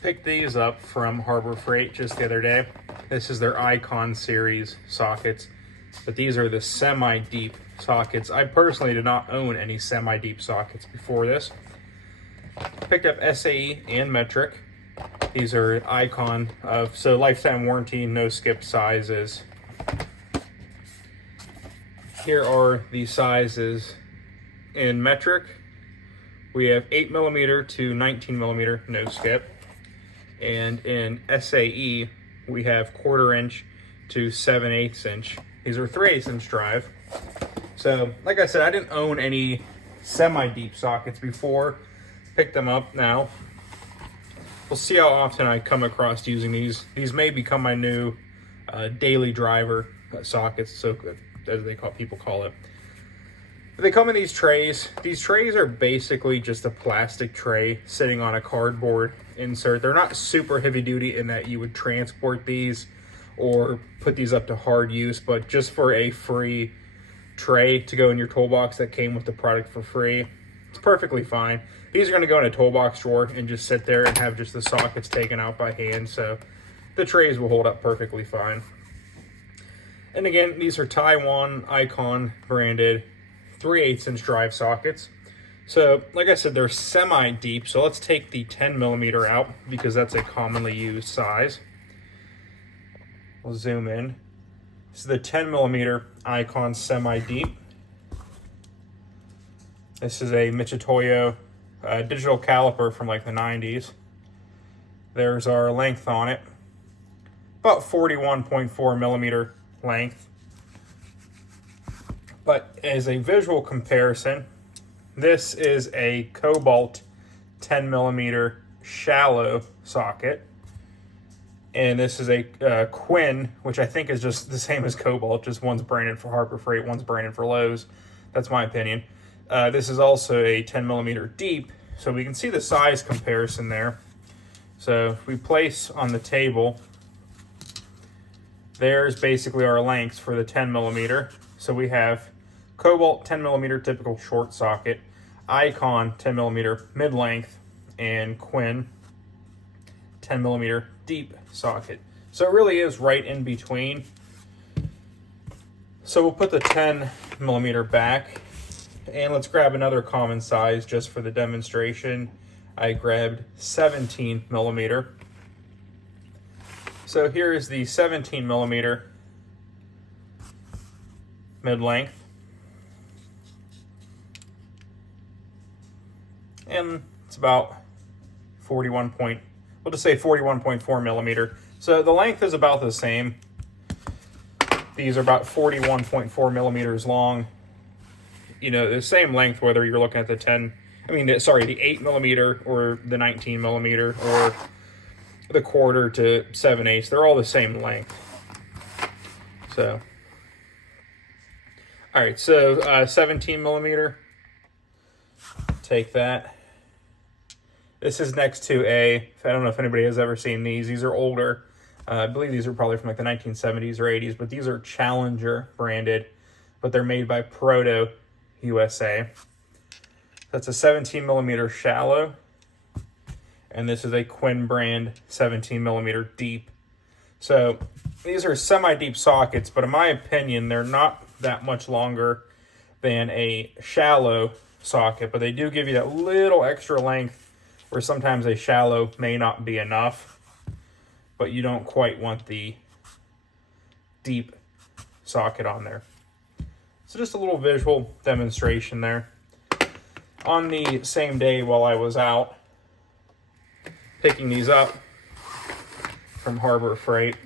Picked these up from Harbor Freight just the other day. This is their Icon series sockets, but these are the semi-deep sockets. I personally did not own any semi-deep sockets before this. Picked up SAE and Metric. These are Icon so lifetime warranty, no skip sizes. Here are the sizes. In Metric, we have 8mm to 19mm, no skip. And in SAE, we have 1/4 inch to 7/8 inch. These are 3/8 inch drive. So, like I said, I didn't own any semi-deep sockets before. Picked them up now. We'll see how often I come across using these. These may become my new daily driver sockets, so as people call it. They come in these trays. These trays are basically just a plastic tray sitting on a cardboard insert. They're not super heavy duty in that you would transport these or put these up to hard use, but just for a free tray to go in your toolbox that came with the product for free, it's perfectly fine. These are going to go in a toolbox drawer and just sit there and have just the sockets taken out by hand, so the trays will hold up perfectly fine. And again, these are Taiwan Icon branded 3/8 inch drive sockets. So, like I said, they're semi-deep, so let's take the 10mm out because that's a commonly used size. We'll zoom in. This is the 10mm Icon semi-deep. This is a Michitoyo digital caliper from like the 90s. There's our length on it. About 41.4mm length. But as a visual comparison, this is a Cobalt 10mm shallow socket. And this is a Quinn, which I think is just the same as Cobalt, just one's branded for Harbor Freight, one's branded for Lowe's. That's my opinion. This is also a 10mm deep, so we can see the size comparison there. So if we place on the table, there's basically our lengths for the 10mm. So we have Cobalt 10mm typical short socket, Icon 10mm mid-length, and Quinn 10mm deep socket. So it really is right in between. So we'll put the 10mm back, and let's grab another common size just for the demonstration. I grabbed 17mm. So here is the 17mm mid-length. And it's about 41.4 So the length is about the same. These are about 41.4 long. You know, the same length whether you're looking at the 8mm or the 19mm or the 1/4 to 7/8. They're all the same length. So, all right, so 17mm. Take that. This is next to I don't know if anybody has ever seen these. These are older. I believe these are probably from like the 1970s or 80s, but these are Challenger branded, but they're made by Proto USA. That's a 17mm shallow, and this is a Quinn brand 17mm deep. So these are semi-deep sockets, but in my opinion, they're not that much longer than a shallow socket, but they do give you that little extra length where sometimes a shallow may not be enough, but you don't quite want the deep socket on there. So just a little visual demonstration there. On the same day while I was out picking these up from Harbor Freight,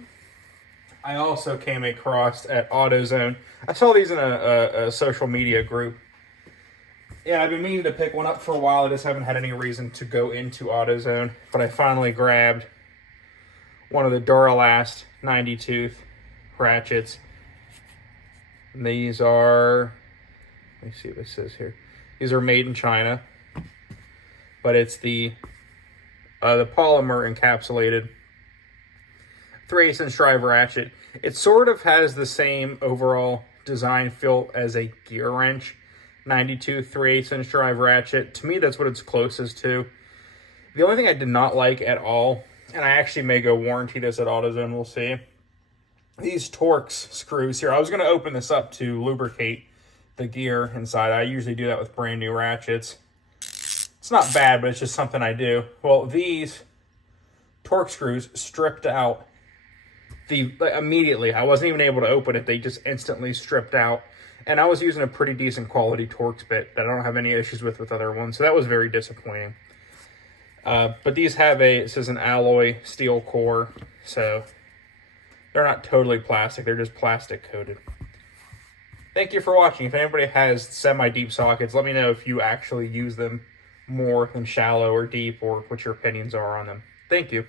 I also came across at AutoZone. I saw these in a social media group. Yeah, I've been meaning to pick one up for a while. I just haven't had any reason to go into AutoZone, but I finally grabbed one of the Duralast 90-tooth ratchets. And these are, let me see what it says here. These are made in China, but it's the polymer encapsulated 3/8 inch drive ratchet. It sort of has the same overall design feel as a gear wrench 92 3/8 inch drive ratchet. To me, that's what it's closest to. The only thing I did not like at all, and I actually may go warranty this at AutoZone, we'll see. These Torx screws here. I was going to open this up to lubricate the gear inside. I usually do that with brand new ratchets. It's not bad, but it's just something I do. Well, these Torx screws stripped out immediately. I wasn't even able to open it. They just instantly stripped out. And I was using a pretty decent quality Torx bit that I don't have any issues with other ones. So that was very disappointing. But these have it says an alloy steel core. So they're not totally plastic. They're just plastic coated. Thank you for watching. If anybody has semi-deep sockets, let me know if you actually use them more than shallow or deep, or what your opinions are on them. Thank you.